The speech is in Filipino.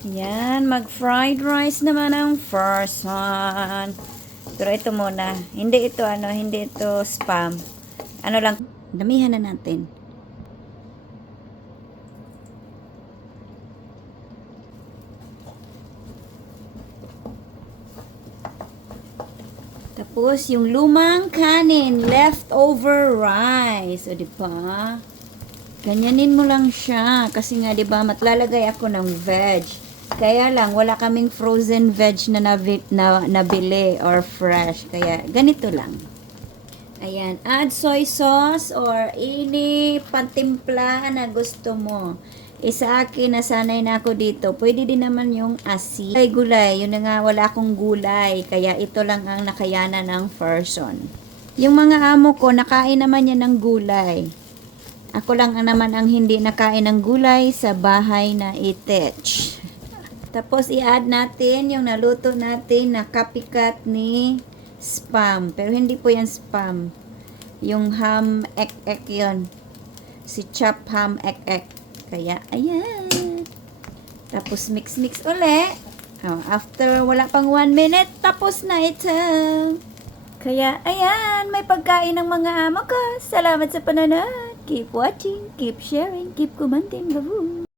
Yan, mag-fried rice naman ang first one. Pero ito muna. Hindi ito ano, hindi ito spam. Ano lang, damihan na natin. Tapos, yung lumang kanin, leftover rice. O, di ba? Ganyanin mo lang siya. Kasi nga, di ba, matlalagay ako ng veg. Kaya lang, wala kaming frozen veg na, nabi, na nabili or fresh. Kaya, ganito lang. Ayan, add soy sauce or ini pantimpla na gusto mo. Isa akin, nasanay na ako dito. Pwede din naman yung asin. Ay, gulay. Yun na nga, wala akong gulay. Kaya ito lang ang nakayanan ng person. Yung mga amo ko, nakain naman yan ng gulay. Ako lang ang naman ang hindi nakain ng gulay sa bahay na itech. Tapos i-add natin yung naluto natin na copycat ni spam. Pero hindi po yan spam. Yung ham ek-ek yun. Si chop ham ek-ek. Kaya, ayan. Tapos mix-mix uli. Oh, after wala pang one minute, tapos na ito. Kaya, ayan, may pagkain ng mga amo ko. Salamat sa panonood. Keep watching, keep sharing, keep commenting. Babu!